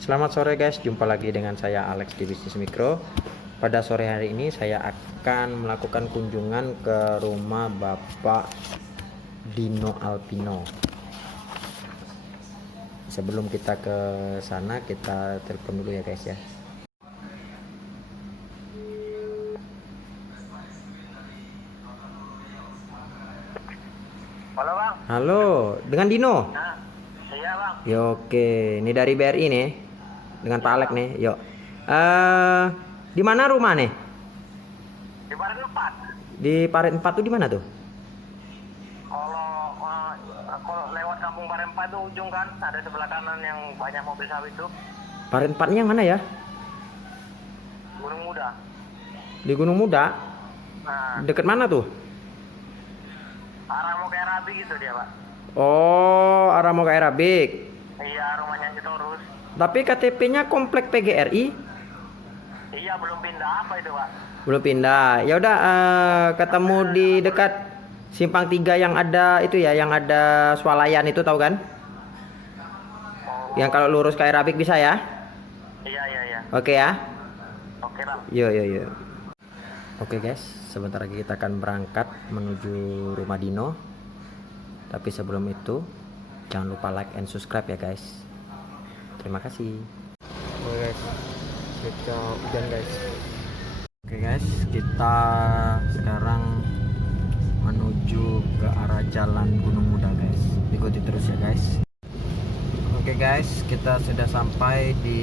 Selamat sore guys, jumpa lagi dengan saya Alex di Bisnis Mikro. Pada sore hari ini saya akan melakukan kunjungan ke rumah Bapak Dino Alpino. Sebelum kita ke sana, kita telepon dulu ya guys ya. Halo bang. Halo, dengan Dino? Nah, iya bang. Ya oke, ini dari BRI nih, dengan Pak Alex nih. Yuk, di mana rumah nih? Di Barat 4. Di Parit 4 tuh di mana tuh? Kalau lewat kampung Barat 4 tuh ujung kan, ada sebelah kanan yang banyak mobil sawit tuh. Parit 4-nya yang mana ya? Gunung Muda. Di Gunung Muda? Nah, Deket mana tuh? arah mau kayak Rabi gitu dia pak. Oh, arah mau ke Arabik. Iya, rumahnya Citorus. Tapi KTP-nya komplek PGRI, Iya, belum pindah apa itu pak. belum pindah. Ya udah, ketemu di dekat Simpang 3 yang ada itu ya, yang ada swalayan itu, tahu kan? Oh, Yang kalau lurus ke Arabik bisa ya? iya. Oke ya. Oke bang. Yuk. Oke guys, sebentar lagi kita akan berangkat menuju rumah Dino. Tapi sebelum itu, jangan lupa like and subscribe ya guys. Terima kasih. Oke guys, kita hujan guys. Oke guys, kita sekarang menuju ke arah jalan Gunung Muda guys. Ikuti terus ya guys. Oke guys, kita sudah sampai di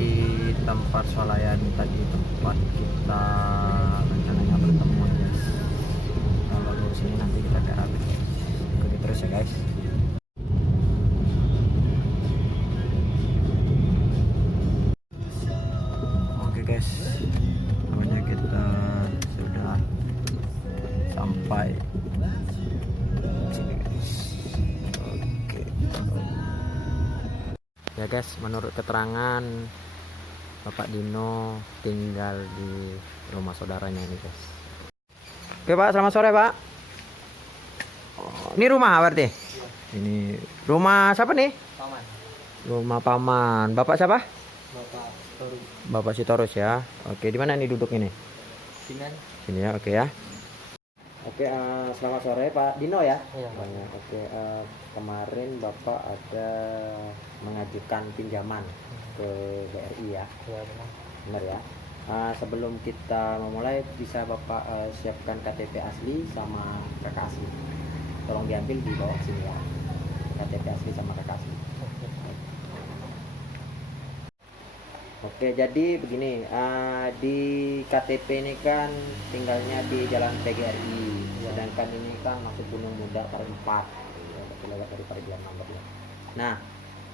tempat swalayan tadi, tempat kita rencananya bertemu guys. Kalau lurus sini nanti kita ke arah guys. Ikuti terus ya guys. Oke guys, namanya kita sudah sampai sini guys. Oke. Ya guys, menurut keterangan Bapak Dino tinggal di rumah saudaranya ini guys. Oke Pak, selamat sore Pak. Oh, ini rumah berarti? Ini rumah siapa nih? Paman. Rumah paman. Bapak siapa? Bapak Torus. Bapak Sitorus ya. Oke, di mana nih duduk ini? Sinan. Sini ya, oke ya. Oke, selamat sore Pak Dino ya. Iya. Oke, kemarin Bapak ada mengajukan pinjaman ke BRI ya. Iya benar. Benar ya. Sebelum kita memulai, bisa Bapak siapkan KTP asli sama KK asli. Tolong diambil di bawah sini ya. KTP asli sama KK asli. Oke, jadi begini, di KTP ini kan tinggalnya di Jalan PGRI, sedangkan ini kan masuk Gunung Muda Parit 4, ya, lewat dari Parit 6 ya. Nah,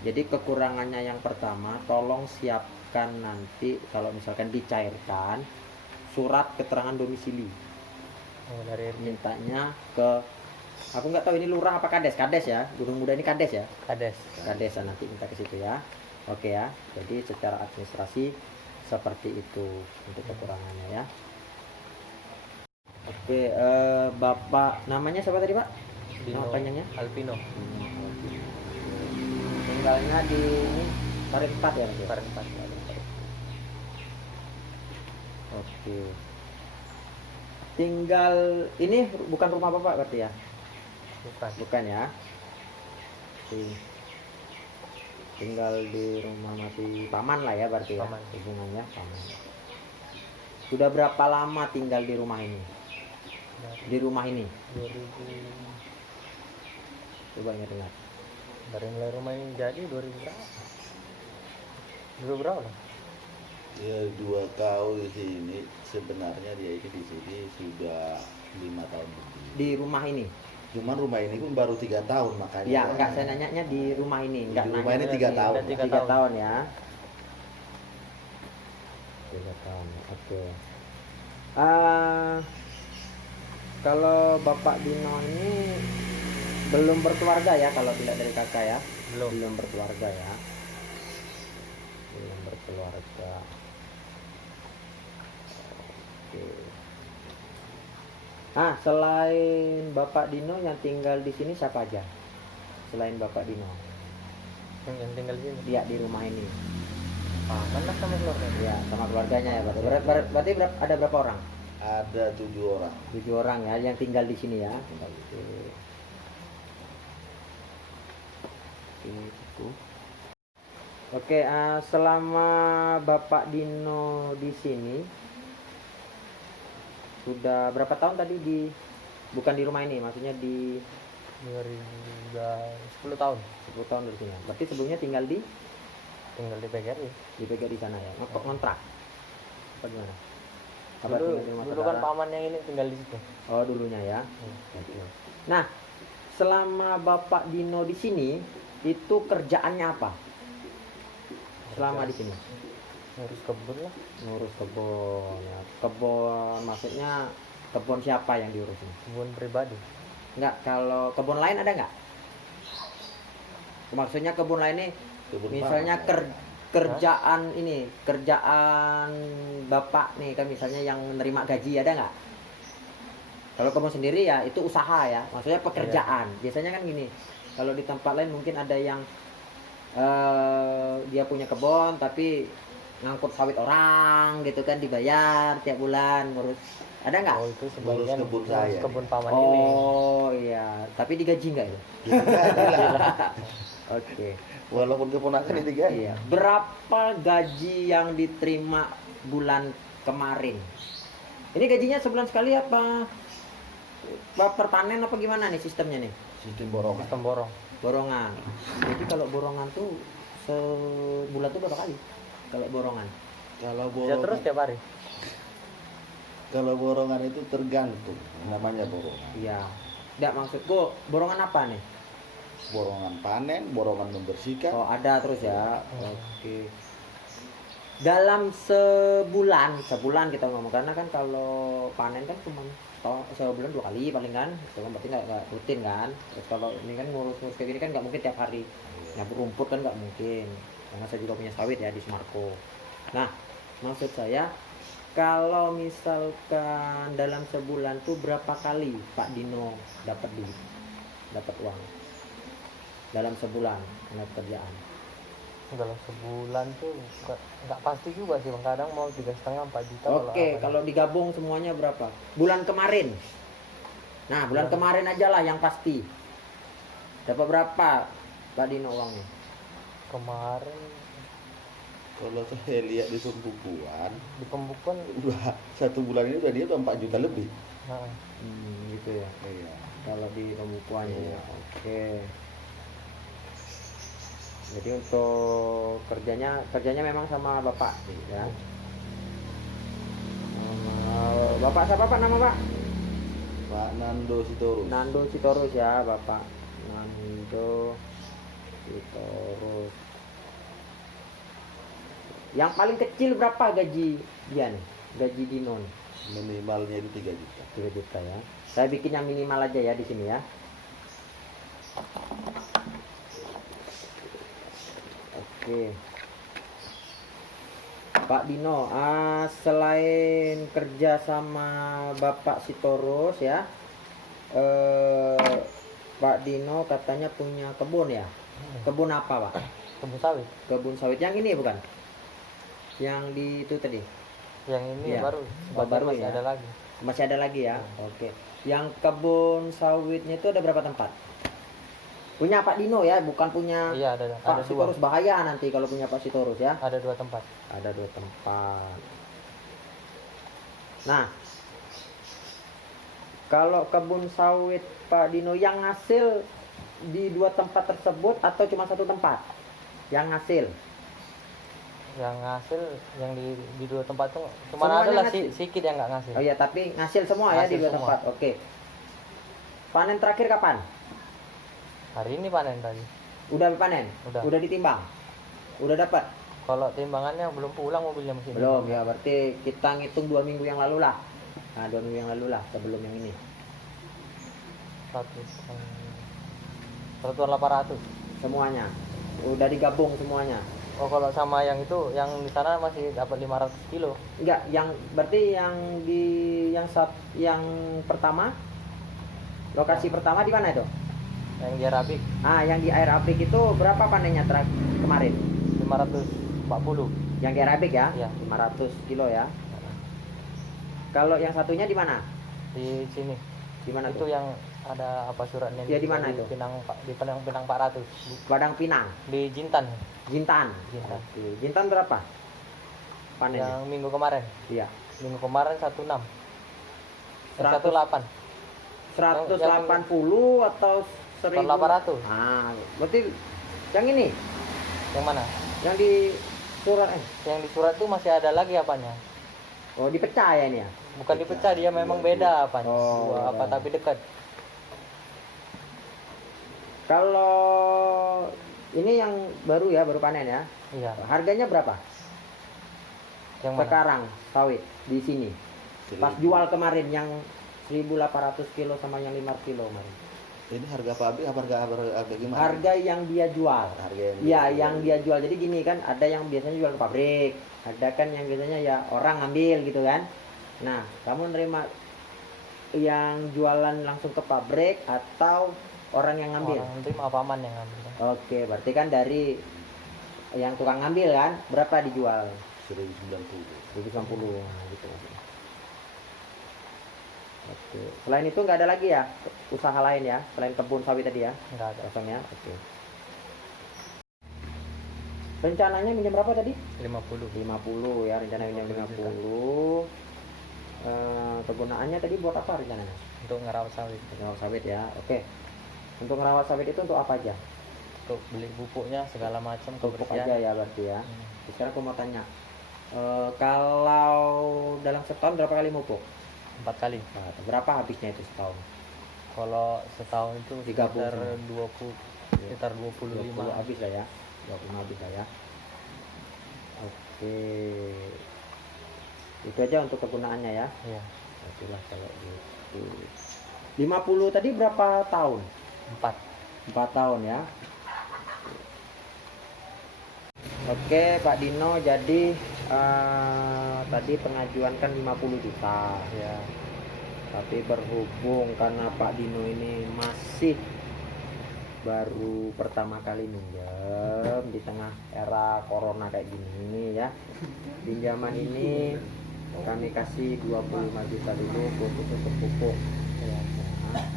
jadi kekurangannya yang pertama, tolong siapkan nanti kalau misalkan dicairkan surat keterangan domisili. Oh, dari Mintanya ke, aku nggak tahu ini lurah apa kades ya, Gunung Muda ini kades ya. Kades. Kades, nanti minta ke situ ya. Oke ya, jadi secara administrasi seperti itu untuk kekurangannya ya. Oke, Bapak namanya siapa tadi Pak? Nama panjangnya? Alpino. Tinggalnya di ini Parit 4 ya? Parit 4. Oke. Tinggal ini bukan rumah Bapak berarti ya? Bukan. Bukan ya? Tinggal di rumah masih paman lah ya berarti ya? Paman. Hubungannya paman. Sudah berapa lama tinggal di rumah ini? Di rumah ini? 2000. Coba ingat-ingat. Dari mulai rumah ini jadi 2000 berapa? 2000 berapa lah? Ya 2 tahun di sini, sebenarnya dia ini di sini sudah 5 tahun lebih. Di rumah ini? Cuman rumah ini pun baru 3 tahun makanya. Ya, enggak, saya nanyanya di rumah ini. Enggak, Di rumah ini 3 tahun. 3 tahun ya. 3 tahun. Oke. Kalau Bapak Dino ini belum berkeluarga ya, kalau tidak dari kakak ya? Belum berkeluarga ya. Belum berkeluarga. Oke. Selain Bapak Dino yang tinggal di sini siapa aja? Selain Bapak Dino? Yang tinggal di sini. Dia di rumah ini. Paman lah sama keluarga. Iya, sama keluarganya ya. Berarti ada berapa orang? Ada 7 orang. 7 orang ya yang tinggal di sini ya. Tinggal di sini. Gitu. Oke, selama Bapak Dino di sini sudah berapa tahun tadi bukan di rumah ini, maksudnya di 10 tahun 10 tahun dari sini. Berarti sebelumnya tinggal di tinggal di PGRI. di sana ya. Ngontrak. Apa gimana? Apa Dulu, tinggal di rumah dulu kan saudara? paman yang ini tinggal di situ. Oh, dulunya ya. Oke. Nah, selama Bapak Dino di sini itu kerjaannya apa? Selama di sini Ngurus kebun lah. ngurus kebun ya. Kebun maksudnya kebun siapa yang diurusin? Kebun pribadi. Enggak, kalau kebun lain ada enggak? Maksudnya kebun lain ini Kebun misalnya paman. kerjaan ini, kerjaan Bapak nih kan misalnya yang menerima gaji ada nggak? Kalau kebun sendiri ya itu usaha ya, maksudnya pekerjaan. Biasanya kan gini, kalau di tempat lain mungkin ada yang dia punya kebun tapi ngangkut sawit orang gitu kan, dibayar tiap bulan ngurus. Ada nggak? Oh itu sebagian kebun ngurus saya. kebun paman ini. Oh iya, tapi digaji nggak itu? Oke. Walaupun keponakan ini kan. Iya. Berapa gaji yang diterima bulan kemarin? Ini gajinya sebulan sekali apa? Per panen apa gimana nih sistemnya nih? Sistem borongan. Sistem borong. Borongan. Jadi kalau borongan tuh sebulan tuh berapa kali? Kalau borongan? Kalau Bisa terus borongan, tiap hari. kalau borongan itu tergantung namanya borongan. Iya. Enggak, maksudku borongan apa nih? Borongan panen, borongan membersihkan. Oh, ada terus ya. Oke. Dalam sebulan kita ngomong, karena kan kalau panen kan cuma sebulan 2 kali paling kan, itu kan berarti nggak rutin kan. Terus kalau ini kan ngurus-ngurus kayak gini kan nggak mungkin tiap hari. Nyapu rumput kan nggak mungkin, karena saya juga punya sawit ya di Semarko. Nah, maksud saya kalau misalkan dalam sebulan tuh berapa kali Pak Dino dapat duit, dapat uang dalam sebulan karena kerjaan? Dalam sebulan tuh nggak pasti juga sih, kadang mau 3,5 4 juta. Oke, kalau digabung semuanya berapa? Bulan kemarin. Nah, bulan kemarin aja lah yang pasti. Dapat berapa Pak Dino uangnya? kemarin Kalau saya lihat di pembukuan, di pembukuan satu bulan ini udah dia udah 4 juta lebih. nah, Gitu ya. Iya. Kalau di pembukuannya Iya. ya. Oke. Jadi untuk kerjanya memang sama Bapak ya. Bapak siapa Pak nama Pak? Pak Nando Sitorus. Nando Sitorus ya, Bapak Nando Sitorus. Yang paling kecil berapa gaji dia nih? Gaji Dino nih? Minimalnya itu 3 juta. 3 juta ya. Saya bikin yang minimal aja ya di sini ya. Oke. Pak Dino, selain kerja sama Bapak Sitorus ya, Pak Dino katanya punya kebun ya. Kebun apa Pak? kebun sawit. Kebun sawit yang ini bukan? Yang di itu tadi? Yang ini Iya. baru. Oh, Sebagian baru masih ya. ada lagi. Masih ada lagi ya? Oke. Yang kebun sawitnya itu ada berapa tempat? Punya Pak Dino ya, bukan punya Iya ada Pak dua. Sitorus. Bahaya nanti kalau punya Pak Sitorus ya. Ada 2 tempat. Ada 2 tempat. Nah, kalau kebun sawit Pak Dino yang hasil di 2 tempat tersebut atau cuma 1 tempat yang hasil? Yang hasil yang di 2 tempat tuh cuma Semuanya ada lah ngasih? sedikit yang nggak ngasih. Oh iya, tapi ngasil semua ya di Ngasil 2 semua. tempat. Oke. Panen terakhir kapan? Hari ini panen tadi. Udah panen? Udah. Ditimbang? Udah dapat? Kalau timbangannya belum pulang mobilnya masih. Belum ya, berarti kita ngitung 2 minggu yang lalu lah. Nah, 2 minggu yang lalu lah sebelum yang ini. 1,800. Semuanya. Udah digabung semuanya. Oh kalau sama yang itu yang di sana masih dapat 500 kilo. Enggak, yang berarti yang di yang pertama lokasi pertama di mana itu? Yang di Arabik Ah, yang di air Aprik itu berapa panennya kemarin? 540 40. Yang di Arabik ya? Iya. 500 kilo ya. Kalau yang satunya di mana? Di sini. Di mana Itu tuh? yang ada apa suratnya? Ya, di mana itu? Pinang 400. Padang Pinang, Di Jintan. Jintan. Jintan. Oke. Jintan berapa? Panennya? Yang minggu kemarin. Iya. Minggu kemarin 16. 100. 18. 180 atau 1000? 800. Ah, berarti yang ini, Yang mana? yang di surat Yang di surat itu masih ada lagi apanya? oh, dipecah ya ini ya? Bukan dipecah, dia memang beda apanya. Oh, Dua apa beda. tapi dekat. Kalau ini yang baru ya, baru panen ya. Iya. Harganya berapa? Yang mana? Sekarang sawit di sini. Pas 1000. jual kemarin yang 1.800 kilo sama yang 5 kilo kemarin. Ini harga pabrik apa harga gimana? Harga yang dia jual. Harga yang Iya, yang dia jual. Jadi gini kan, ada yang biasanya jual ke pabrik, ada kan yang biasanya ya orang ngambil gitu kan. Nah, kamu nerima yang jualan langsung ke pabrik atau orang yang ngambil? Orang itu apa aman yang ngambil? Oke, berarti kan dari yang tukang ngambil kan, berapa dijual? 1090. 190 gitu. Oke. Selain itu nggak ada lagi ya usaha lain ya, selain kebun sawit tadi ya? Enggak ada. Kosong ya. Oke. Rencananya minjem berapa tadi? 50. 50 ya, rencana minjem 50. Kegunaannya tadi buat apa rencananya? Untuk ngerawat sawit. Ngerawat sawit ya. Oke. Untuk ngerawat sawit itu untuk apa aja? Untuk beli pupuknya segala macam Pupuk kebersihan. aja ya berarti ya. Hmm. Sekarang aku mau tanya, kalau dalam setahun berapa kali pupuk? 4 kali. Nah, berapa habisnya itu setahun? Kalau setahun itu Digabung sekitar semua. 25 habis lah ya. 25 habis lah ya. Oke. Itu aja untuk kegunaannya ya. Iya. Itulah kalau gitu. 50 tadi berapa tahun? 4. 4 tahun ya. Oke Pak Dino, jadi tadi pengajuan kan 50 juta. Ya. Tapi berhubung karena Pak Dino ini masih baru pertama kali minjem di tengah era corona kayak gini ya, pinjaman ini kami kasih 25 juta dulu untuk pupuk ya. Nah,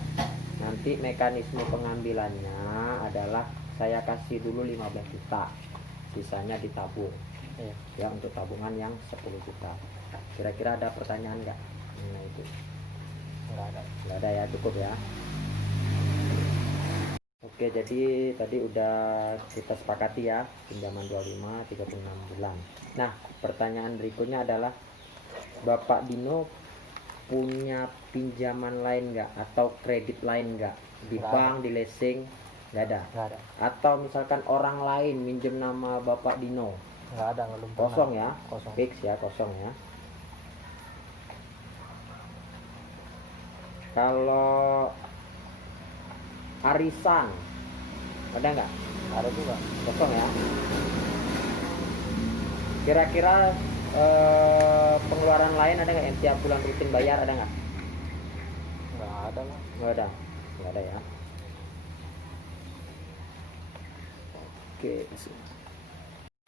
nanti mekanisme pengambilannya adalah saya kasih dulu 15 juta, sisanya ditabung Iya. ya, untuk tabungan yang 10 juta. Kira-kira ada pertanyaan nggak? Nah itu Enggak ada. nggak ada ya, cukup ya. Oke, jadi tadi udah kita sepakati ya, pinjaman 25 36 bulan. Nah, pertanyaan berikutnya adalah Bapak Dino punya pinjaman lain nggak atau kredit lain nggak di Nggak bank, di leasing? Nggak ada. Enggak ada. Atau misalkan orang lain minjem nama Bapak Dino? Enggak ada, belum pernah. Kosong ya, Kosong. fix ya, kosong ya. Kalau arisan ada nggak? Ada juga. Kosong ya. Kira-kira pengeluaran lain ada nggak yang tiap bulan rutin bayar, ada nggak? Enggak ada lah. Nggak ada, nggak ada ya.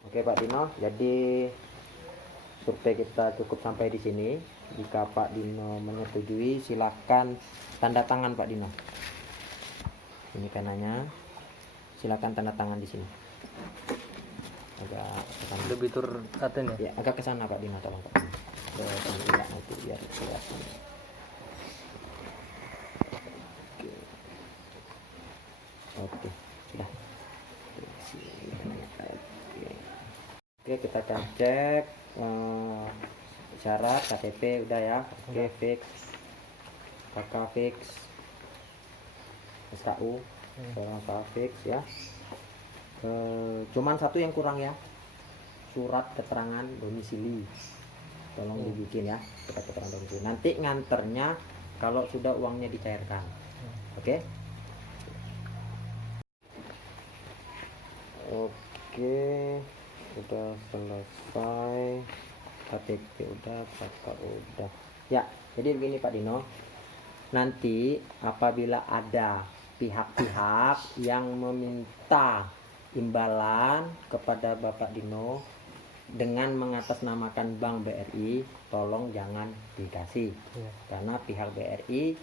Oke Pak Dino, jadi survei kita cukup sampai di sini. Jika Pak Dino menyetujui, silakan tanda tangan Pak Dino. Ini kanannya, silakan tanda tangan di sini. Agak ke sana. Lebih tur aten ya. Ya, agak ke sana Pak Dino, tolong Pak Dino. Ke sana nanti biar kelihatan. Oke, sudah. Oke, kita akan cek syarat KTP udah ya. Oke, fix. KK fix. SKU KK fix ya. Cuman satu yang kurang ya, surat keterangan domisili, tolong dibikin ya, surat keterangan domisili. Nanti nganternya kalau sudah uangnya dicairkan. Oke. Oke, udah selesai. KTP udah, kakak udah ya. Jadi begini Pak Dino, nanti apabila ada pihak-pihak yang meminta imbalan kepada Bapak Dino, dengan mengatasnamakan Bank BRI, tolong jangan dikasih. Iya. Karena pihak BRI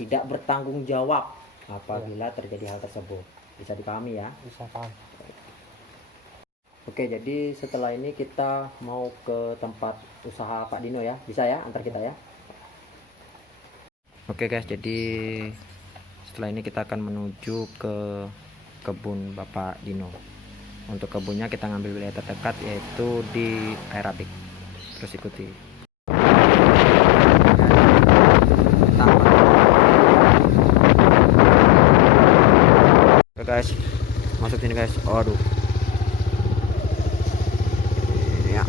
tidak bertanggung jawab apabila terjadi hal tersebut. Bisa dipahami ya? Bisa paham. Oke, jadi setelah ini kita mau ke tempat usaha Pak Dino ya. Bisa ya antar kita ya? Oke guys, jadi setelah ini kita akan menuju ke kebun Bapak Dino. Untuk kebunnya kita ngambil wilayah terdekat yaitu di Aerabik. Terus ikuti. Oke guys, masuk sini guys. Aduh. Ya.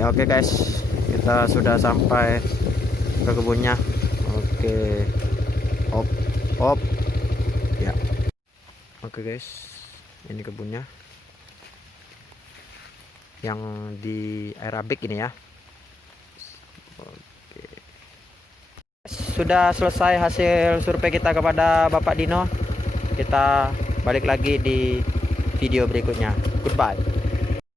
Ya oke guys, kita sudah sampai ke kebunnya. Oke. Op. Ya. Oke guys, ini kebunnya. Yang di Aerabik ini ya. Oke. Sudah selesai hasil survei kita kepada Bapak Dino. Kita balik lagi di video berikutnya. Goodbye.